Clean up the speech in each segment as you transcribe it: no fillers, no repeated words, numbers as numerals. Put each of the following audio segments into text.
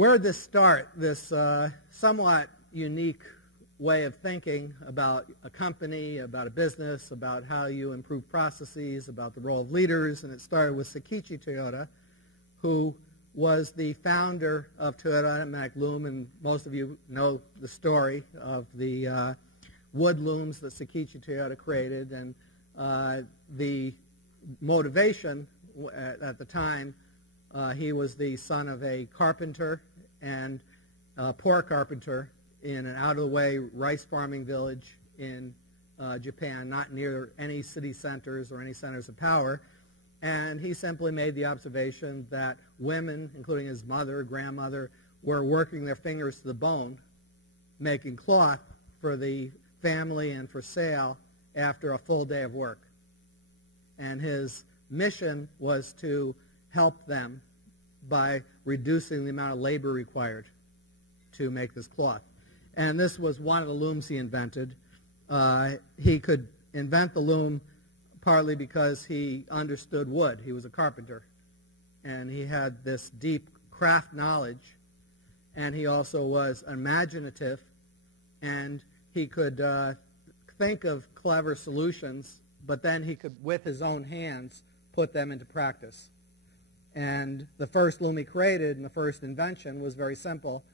where did this start? This somewhat unique way of thinking about a company, about a business, about how you improve processes, about the role of leaders, and it started with Sakichi Toyoda, who was the founder of Toyota Automatic Loom, and most of you know the story of the wood looms that Sakichi Toyoda created, and the motivation at the time, he was the son of a carpenter and poor carpenter in an out-of-the-way rice farming village in Japan, not near any city centers or any centers of power. And he simply made the observation that women, including his mother, grandmother, were working their fingers to the bone, making cloth for the family and for sale after a full day of work. And his mission was to help them by reducing the amount of labor required to make this cloth. And this was one of the looms he invented. He could invent the loom partly because he understood wood. He was a carpenter. And he had this deep craft knowledge. And he also was imaginative. And he could think of clever solutions, but then he could, with his own hands, put them into practice. And the first loom he created and the first invention was very simple,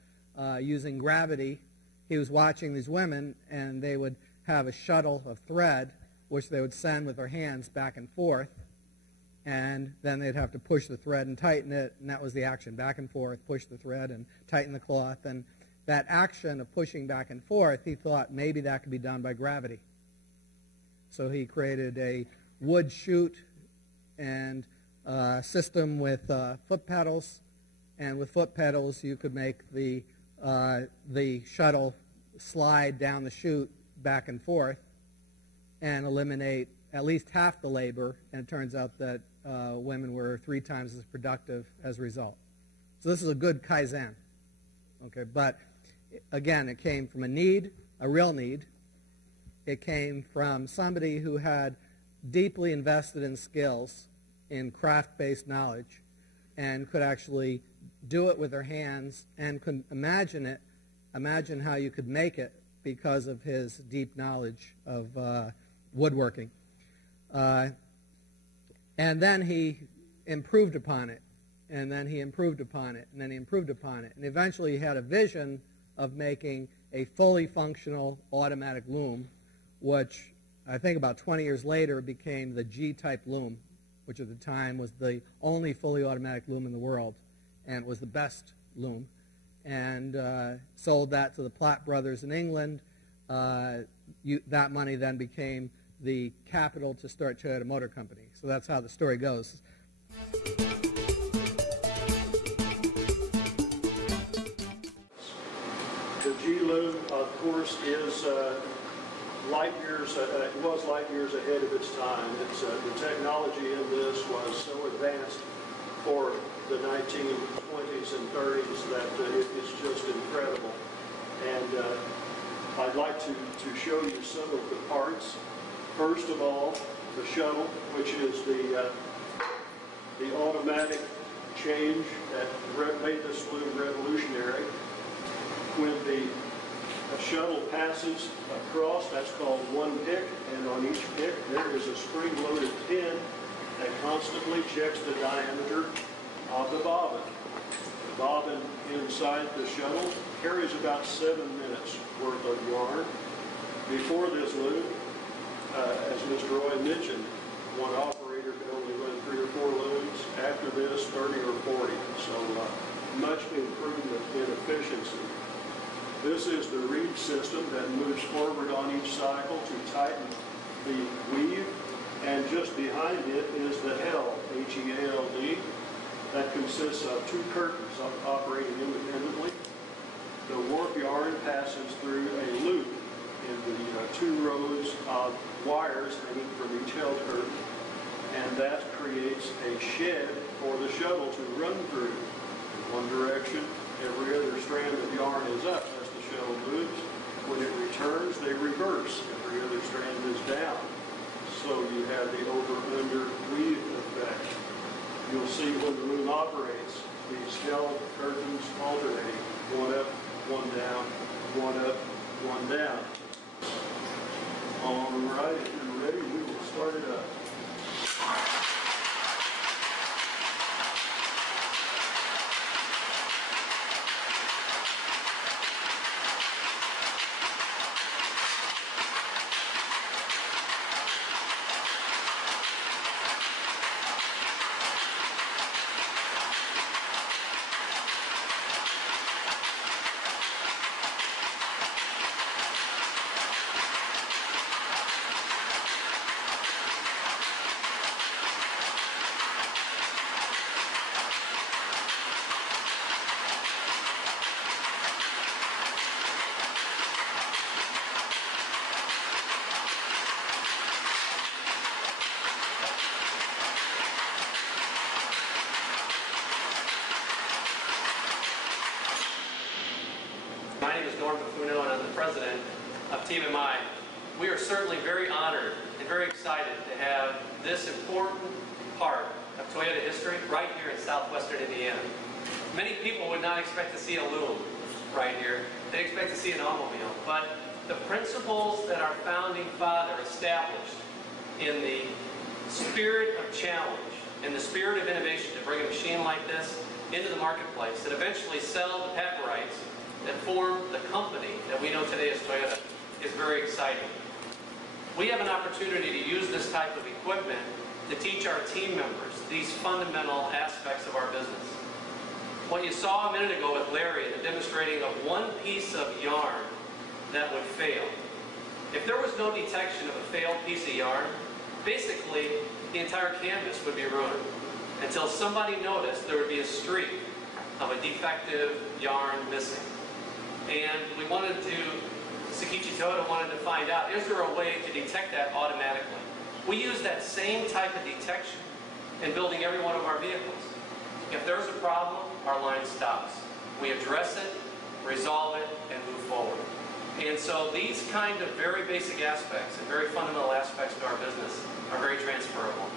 using gravity. He was watching these women, and they would have a shuttle of thread, which they would send with their hands back and forth, and then they'd have to push the thread and tighten it, and that was the action, back and forth, push the thread and tighten the cloth. And that action of pushing back and forth, he thought maybe that could be done by gravity. So he created a wood chute and system with foot pedals, and with foot pedals you could make the shuttle slide down the chute back and forth and eliminate at least half the labor, and it turns out that women were 3 times as productive as a result. So this is a good Kaizen. Okay, but again, it came from a need, a real need. It came from somebody who had deeply invested in skills, in craft-based knowledge, and could actually do it with their hands and could imagine how you could make it because of his deep knowledge of woodworking. And then he improved upon it, and then he improved upon it, and then he improved upon it. And eventually he had a vision of making a fully functional automatic loom, which I think about 20 years later became the G-type loom, which at the time was the only fully automatic loom in the world, and it was the best loom, and sold that to the Platt brothers in England. That money then became the capital to start Toyota Motor Company. So that's how the story goes. The G-loom, of course, is light years. It was light years ahead of its time. The technology in this was so advanced for the 1920s and 30s that it's just incredible. And I'd like to show you some of the parts. First of all, the shuttle, which is the automatic change that made this loom revolutionary. When a shuttle passes across, that's called one pick, and on each pick there is a spring-loaded pin that constantly checks the diameter of the bobbin. The bobbin inside the shuttle carries about 7 minutes worth of yarn. Before this loom, as Mr. Roy mentioned, one operator could only run 3 or 4 looms. After this, 30 or 40. So much improvement in efficiency. This is the reed system that moves forward on each cycle to tighten the weave. And just behind it is the HEALD, H-E-A-L-D, that consists of 2 curtains operating independently. The warp yarn passes through a loop in the 2 rows of wires hanging from each HEALD curtain, and that creates a shed for the shuttle to run through. In one direction, every other strand of yarn is up as the shuttle moves. When it returns, they reverse. Every other strand is down. So you have the over-under weave effect. You'll see when the loom operates, the scale solid curtains alternating, one up, one down, one up, one down. All right, if you're ready, we will start it up. My name is Norm Buffino, and I'm the president of Team MI. We are certainly very honored and very excited to have this important part of Toyota history right here in southwestern Indiana. Many people would not expect to see a loom right here. They expect to see an automobile. But the principles that our founding father established in the spirit of challenge, in the spirit of innovation to bring a machine like this into the marketplace that eventually sell the patent rights that form the company that we know today as Toyota is very exciting. We have an opportunity to use this type of equipment to teach our team members these fundamental aspects of our business. What you saw a minute ago with Larry, the demonstrating of one piece of yarn that would fail. If there was no detection of a failed piece of yarn, basically the entire canvas would be ruined until somebody noticed there would be a streak of a defective yarn missing. And we wanted to, Sakichi Toyota wanted to find out, is there a way to detect that automatically? We use that same type of detection in building every one of our vehicles. If there's a problem, our line stops. We address it, resolve it, and move forward. And so these kind of very basic aspects and very fundamental aspects to our business are very transferable.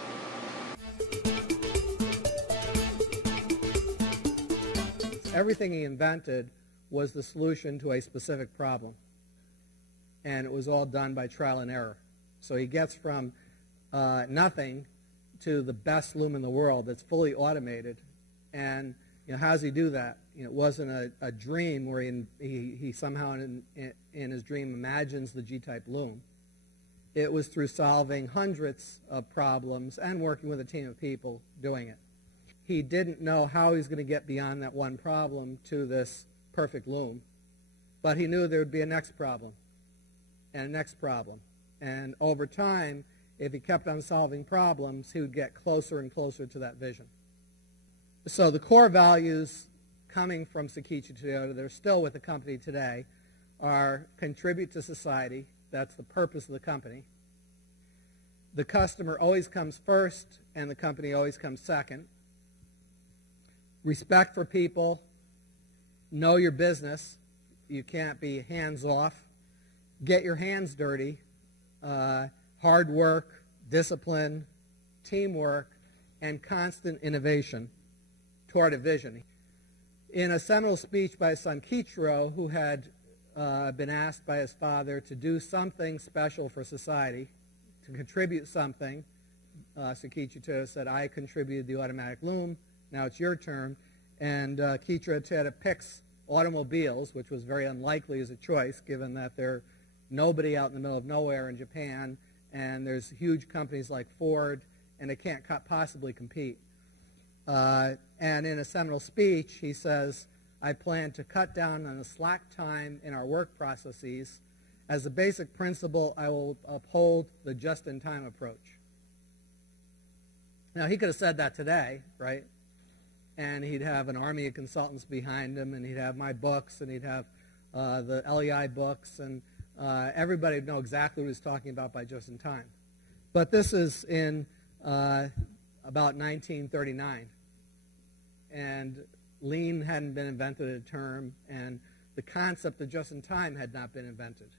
Everything he invented was the solution to a specific problem. And it was all done by trial and error. So he gets from nothing to the best loom in the world that's fully automated. And how does he do that? It wasn't a dream where he somehow in his dream imagines the G-type loom. It was through solving hundreds of problems and working with a team of people doing it. He didn't know how he was going to get beyond that one problem to this perfect loom, but he knew there would be a next problem and a next problem. And over time, if he kept on solving problems, he would get closer and closer to that vision. So the core values coming from Sakichi Toyota, they're still with the company today, are contribute to society. That's the purpose of the company. The customer always comes first, and the company always comes second. Respect for people. Know your business. You can't be hands-off. Get your hands dirty. Hard work, discipline, teamwork, and constant innovation toward a vision. In a seminal speech by his son Kichiro, who had been asked by his father to do something special for society, to contribute something, Sakichi Toyota said, I contributed the automatic loom, now it's your turn. And Kichiro Toyota picks automobiles, which was very unlikely as a choice, given that there's nobody out in the middle of nowhere in Japan, and there's huge companies like Ford, and they can't possibly compete. And in a seminal speech, he says, I plan to cut down on the slack time in our work processes. As a basic principle, I will uphold the just-in-time approach. Now, he could have said that today, right? And he'd have an army of consultants behind him, and he'd have my books, and he'd have the LEI books, and everybody would know exactly what he was talking about by just-in-time. But this is in about 1939. And lean hadn't been invented as a term, and the concept of just-in-time had not been invented.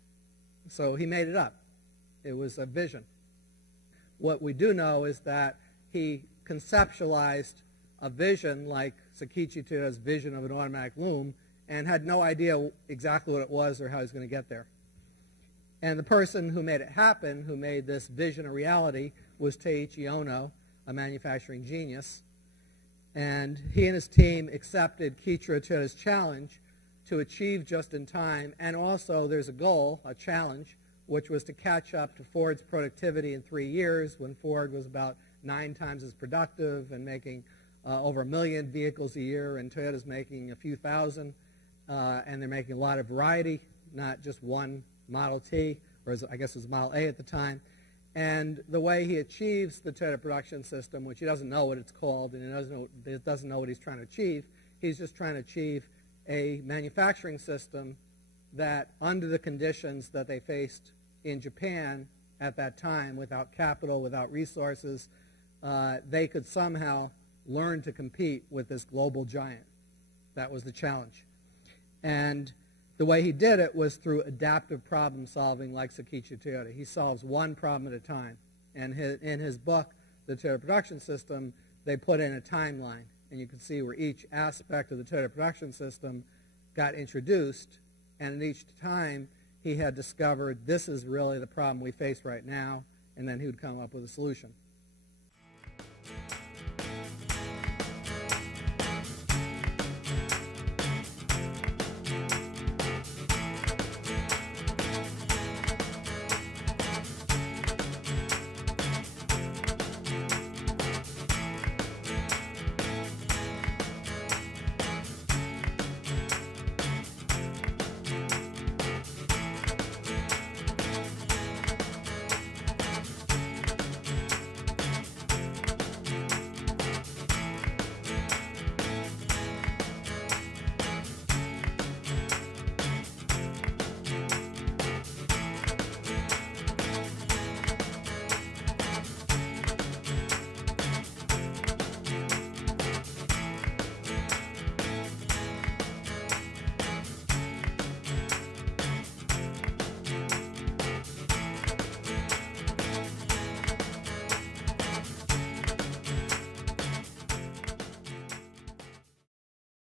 So he made it up. It was a vision. What we do know is that he conceptualized a vision like Sakichi Toyoda's vision of an automatic loom and had no idea exactly what it was or how he was going to get there. And the person who made it happen, who made this vision a reality, was Teiichi Ohno, a manufacturing genius. And he and his team accepted Kiichiro Toyoda's challenge to achieve just-in-time, and also there's a goal, a challenge, which was to catch up to Ford's productivity in 3 years when Ford was about 9 times as productive and making over 1 million vehicles a year, and Toyota's making a few thousand, and they're making a lot of variety, not just one Model T, or I guess it was Model A at the time. And the way he achieves the Toyota production system, which he doesn't know what it's called, and he doesn't know what he's trying to achieve, he's just trying to achieve a manufacturing system that, under the conditions that they faced in Japan at that time, without capital, without resources, they could somehow learn to compete with this global giant. That was the challenge. And the way he did it was through adaptive problem solving like Sakichi Toyoda. He solves one problem at a time. And in his book, The Toyota Production System, they put in a timeline. And you can see where each aspect of the Toyota production system got introduced. And at each time, he had discovered this is really the problem we face right now. And then he would come up with a solution.